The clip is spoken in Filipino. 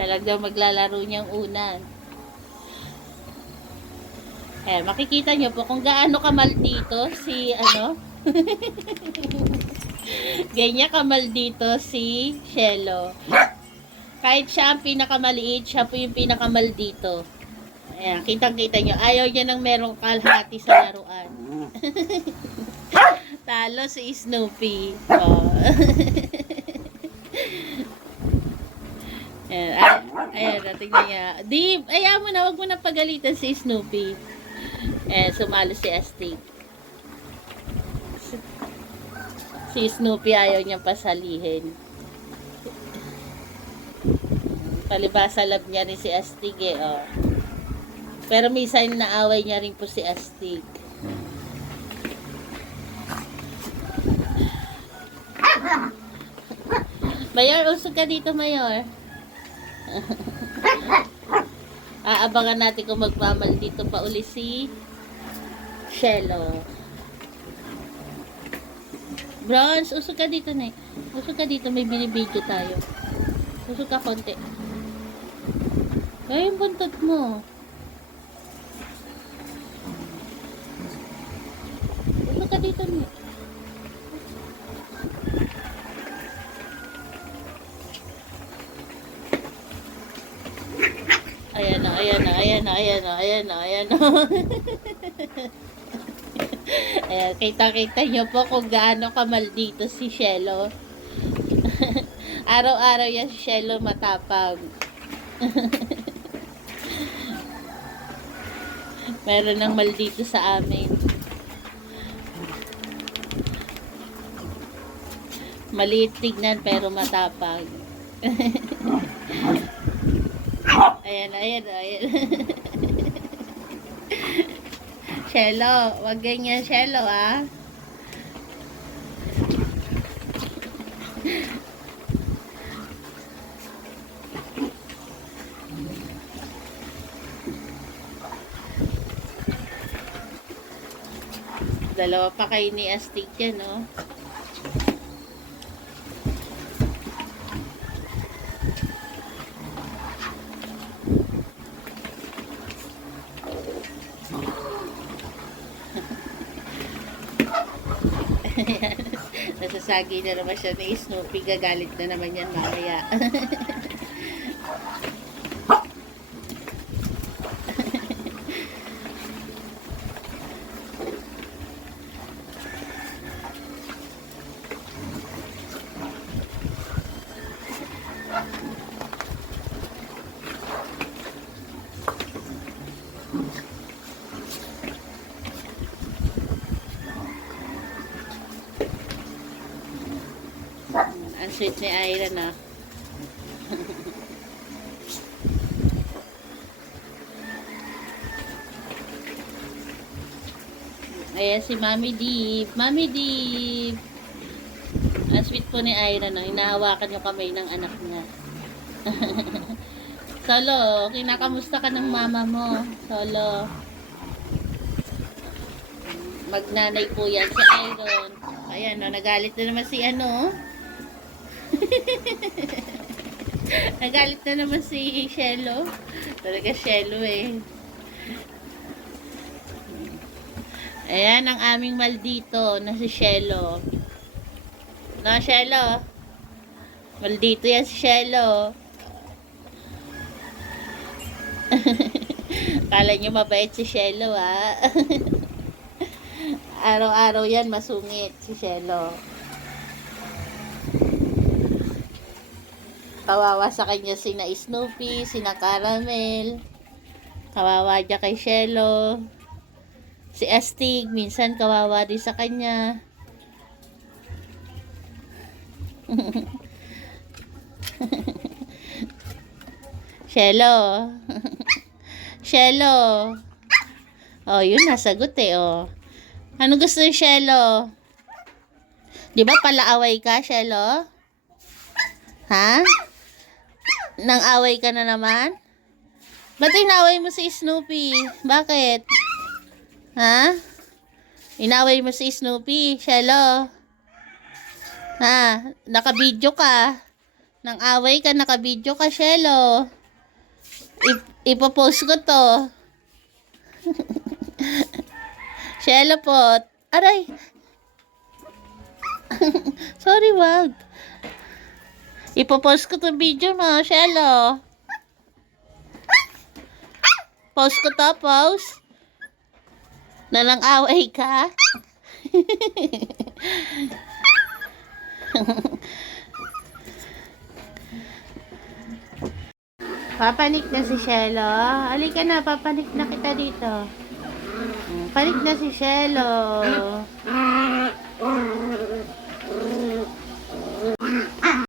Siya lang daw maglalaro niyang unan. Makikita niyo po kung gaano kamaldito si ganyan kamaldito si Shelo. Kahit siya ang pinakamaliit, siya po yung pinakamaldito. Ayan, kitang-kita nyo. Ayaw niya nang merong kalahati sa laruan. Talo si Snoopy. Oh. Ayan, tingnan niya. Di, ayaw mo na, wag mo na pagalitan si Snoopy. Sumalo si Astig. Si Snoopy ayaw niyang pasalihin. Palibasa love niya rin si Astig oh. Pero minsan naaway niya rin po si Astig. Mayor, usog ka dito, Mayor. Aabangan natin kung magmamaldito pa uli si Shelo. Bronze, usog ka dito, Nek. Usog ka dito, may binibidyo tayo. Usog ka konti. Ay, yung buntot mo. Usog ka dito, Nek. Ayan na. Ayan, kita-kita nyo po kung gaano kamaldito si Shelo. Araw-araw yan si Shelo matapang. Meron ng maldito sa amin. Maliit tignan pero matapang. Ayan. Shelo, wag ganyan, Shelo, ah. Dalawa pa kayo ni Astig yan, no? Nasasagi na naman siya ni Snoopy. Gagalit na naman yan mamaya. Ang sweet ni Ira na. Ayan si Mami Deep. Mami Deep. Ang sweet po ni Ira na. Hinahawakan yung kamay ng anak niya. Solo, kinakamusta ka ng mama mo? Solo. Magnanay po yan si Iron. Ayan, no, nagalit na naman si nagalit na naman si Shelo. Talaga Shelo eh. Ayan ang aming maldito na si Shelo. No, Shelo? Maldito yan si Shelo. Kala nyo mabait si Shelo, ah. Araw-araw yan masungit si Shelo. Kawawa sa kanya sina Snoopy, sina Caramel. Kawawa dyan kay Shelo. Si Astig, minsan kawawa din sa kanya. Shelo. Shelo. Oh, yun nasagot eh, oh. Ano gusto ni Shelo? Di ba palaaway ka, Shelo? Ha? Nang away ka na naman? Ba't inaway mo si Snoopy? Bakit? Ha? Inaway mo si Snoopy, Shelo? Ha? Naka-video ka? Nang away ka, naka-video ka, Shelo. Ipopost ko to. Shelo po. Aray! Sorry, wag. Ipopost ko to video mo, Shelo. Post ko to, post. Na nang away ka. Papanik na si Shelo. Halika na, papanik na kita dito. Panik na si Shelo.